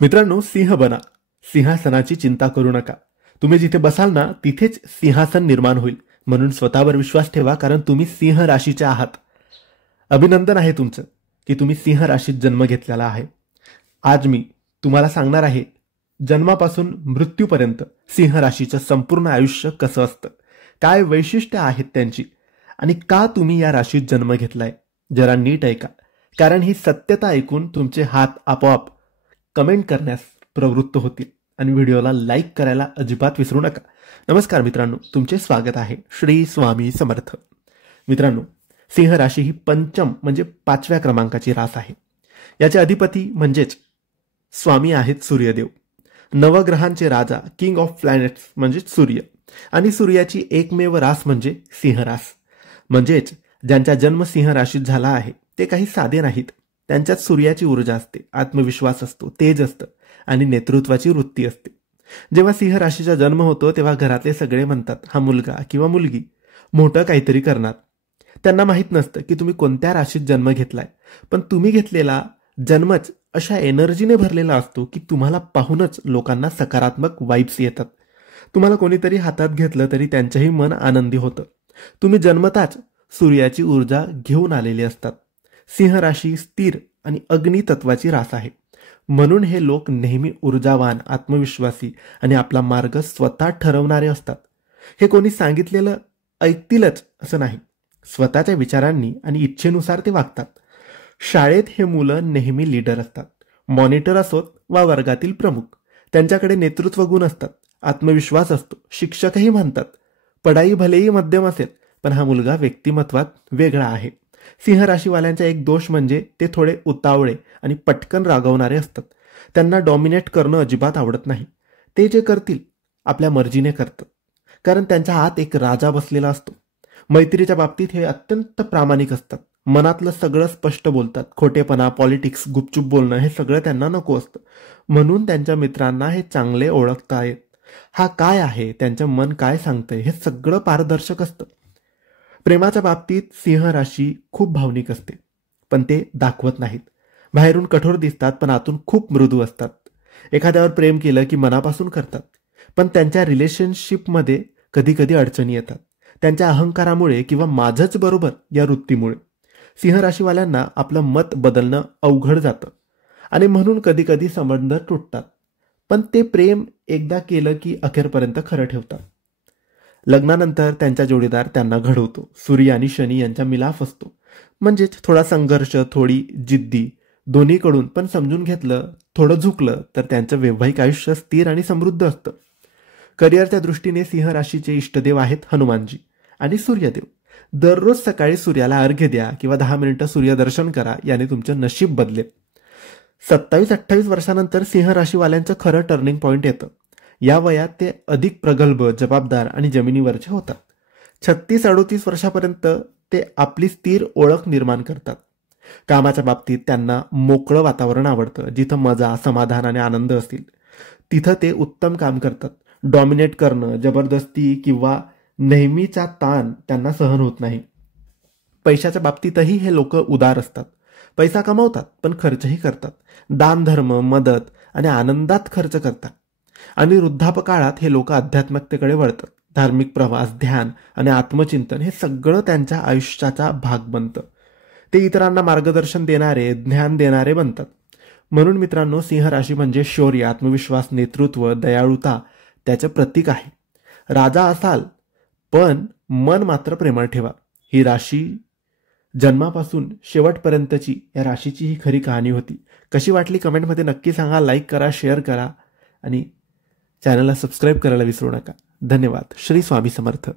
मित्रांनो, सिंह बना. सिंहासनाची चिंता करू नका. तुम्ही जिथे बसाल ना तिथेच सिंहासन निर्माण होईल. म्हणून स्वतःवर विश्वास ठेवा, कारण तुम्ही सिंह राशीचे आहात. अभिनंदन आहे तुमचं की तुम्ही सिंह राशीत जन्म घेतलेला आहे. आज मी तुम्हाला सांगणार आहे जन्मापासून मृत्यूपर्यंत सिंह राशीचं संपूर्ण आयुष्य कसं असतं, काय वैशिष्ट्य आहेत त्यांची, आणि का तुम्ही या राशीत जन्म घेतलाय. जरा नीट ऐका, कारण ही सत्यता ऐकून तुमचे हात आपोआप कमेंट करण्यास प्रवृत्त होतील आणि व्हिडिओला लाईक करायला अजिबात विसरू नका. नमस्कार मित्रांनो, तुमचे स्वागत आहे. श्री स्वामी समर्थ. मित्रांनो, सिंह राशी ही पंचम म्हणजे 5व्या क्रमांकाची रास आहे. याचे अधिपती म्हणजेच स्वामी आहेत सूर्यदेव. नवग्रहांचे राजा, किंग ऑफ प्लॅनेट्स म्हणजेच सूर्य, आणि सूर्याची एकमेव रास म्हणजे सिंह रास. म्हणजेच ज्यांचा जन्म सिंह राशीत झाला आहे ते काही साधे नाहीत. त्यांच्यात सूर्याची ऊर्जा असते, आत्मविश्वास असतो, तेज असतं आणि नेतृत्वाची वृत्ती असते. जेव्हा सिंह राशीचा जन्म होतो तेव्हा घरातले सगळे म्हणतात हा मुलगा किंवा मुलगी मोठं काहीतरी करणार. त्यांना माहीत नसतं की तुम्ही कोणत्या राशीत जन्म घेतलाय, पण तुम्ही घेतलेला जन्मच अशा एनर्जीने भरलेला असतो की तुम्हाला पाहूनच लोकांना सकारात्मक वाईब्स येतात. तुम्हाला कोणीतरी हातात घेतलं तरी त्यांचंही मन आनंदी होतं. तुम्ही जन्मताच सूर्याची ऊर्जा घेऊन आलेली असतात. सिंह राशी स्थिर आणि अग्नी तत्वाची रास आहे. म्हणून हे लोक नेहमी ऊर्जावान, आत्मविश्वासी आणि आपला मार्ग स्वतः ठरवणारे असतात. हे कोणी सांगितलेलं ऐकतीलच असं नाही. स्वतःच्या विचारांनी आणि इच्छेनुसार ते वागतात. शाळेत हे मुलं नेहमी लीडर असतात. मॉनिटर असोत वा वर्गातील प्रमुख, त्यांच्याकडे नेतृत्व गुण असतात, आत्मविश्वास असतो. शिक्षकही म्हणतात पढाई भलेही मध्यम असेल, पण हा मुलगा व्यक्तिमत्वात वेगळा आहे. सिंह राशीवाल्यांचा एक दोष म्हणजे ते थोडे उतावळे आणि पटकन रागवणारे असतात. त्यांना डॉमिनेट करणं अजिबात आवडत नाही. ते जे करतील आपल्या मर्जीने करतात, कारण त्यांच्या हात एक राजा बसलेला असतो. मैत्रीच्या बाबतीत हे अत्यंत प्रामाणिक असतात. मनातलं सगळं स्पष्ट बोलतात. खोटेपणा, पॉलिटिक्स, गुपचूप बोलणं हे सगळं त्यांना नको असतं. म्हणून त्यांच्या मित्रांना हे चांगले ओळखता येत. हा काय आहे, त्यांचं मन काय सांगतंय हे सगळं पारदर्शक असतं. प्रेमाच्या बाबतीत सिंह राशी खूप भावनिक असते, पण ते दाखवत नाहीत. बाहेरून कठोर दिसतात पण आतून खूप मृदू असतात. एखाद्यावर प्रेम केलं की मनापासून करतात, पण त्यांच्या रिलेशनशिपमध्ये कधी कधी अडचणी येतात. त्यांच्या अहंकारामुळे किंवा माझंच बरोबर या वृत्तीमुळे. सिंह राशीवाल्यांना आपलं मत बदलणं अवघड जातं आणि म्हणून कधी कधी संबंध तुटतात. पण ते प्रेम एकदा केलं की अखेरपर्यंत खरं ठेवतात. लग्नानंतर त्यांचा जोडीदार त्यांना घडवतो. सूर्य आणि शनी यांचा मिलाफ असतो. म्हणजेच थोडा संघर्ष, थोडी जिद्दी दोन्हीकडून, पण समजून घेतलं, थोडं झुकलं तर त्यांचं वैवाहिक आयुष्य स्थिर आणि समृद्ध असतं. करिअरच्या दृष्टीने सिंह राशीचे इष्टदेव आहेत हनुमानजी आणि सूर्यदेव. दररोज सकाळी सूर्याला अर्घ्य द्या किंवा 10 मिनिटं सूर्यदर्शन करा, याने तुमचं नशीब बदलेल. 27-28 वर्षानंतर सिंह राशीवाल्यांचं खरं टर्निंग पॉइंट येतं. या वयात ते अधिक प्रगल्भ, जबाबदार आणि जमिनीवरचे होतात. 36-38 वर्षापर्यंत ते आपली स्थिर ओळख निर्माण करतात. कामाच्या बाबतीत त्यांना मोकळं वातावरण आवडतं. जिथं मजा, समाधान आणि आनंद असतील तिथं ते उत्तम काम करतात. डॉमिनेट करणं, जबरदस्ती किंवा नेहमीचा ताण त्यांना सहन होत नाही. पैशाच्या बाबतीतही हे लोक उदार असतात. पैसा कमवतात पण खर्चही करतात. दान, धर्म, मदत आणि आनंदात खर्च करतात. आणि वृद्धापकाळात हे लोक आध्यात्मिकतेकडे वळतात. धार्मिक प्रवास, ध्यान आणि आत्मचिंतन हे सगळं त्यांच्या आयुष्याचा भाग बनतं. ते इतरांना मार्गदर्शन देणारे, ज्ञान देणारे बनतात. म्हणून मित्रांनो, सिंह राशी म्हणजे शौर्य, आत्मविश्वास, नेतृत्व, दयाळुता त्याचं प्रतीक आहे. राजा असाल पण मन मात्र प्रेमळ ठेवा. ही राशी जन्मापासून शेवटपर्यंतची या राशीची ही खरी कहाणी होती. कशी वाटली कमेंटमध्ये नक्की सांगा. लाईक करा, शेअर करा आणि चॅनलला सबस्क्राईब करायला विसरू नका. धन्यवाद. श्री स्वामी समर्थ.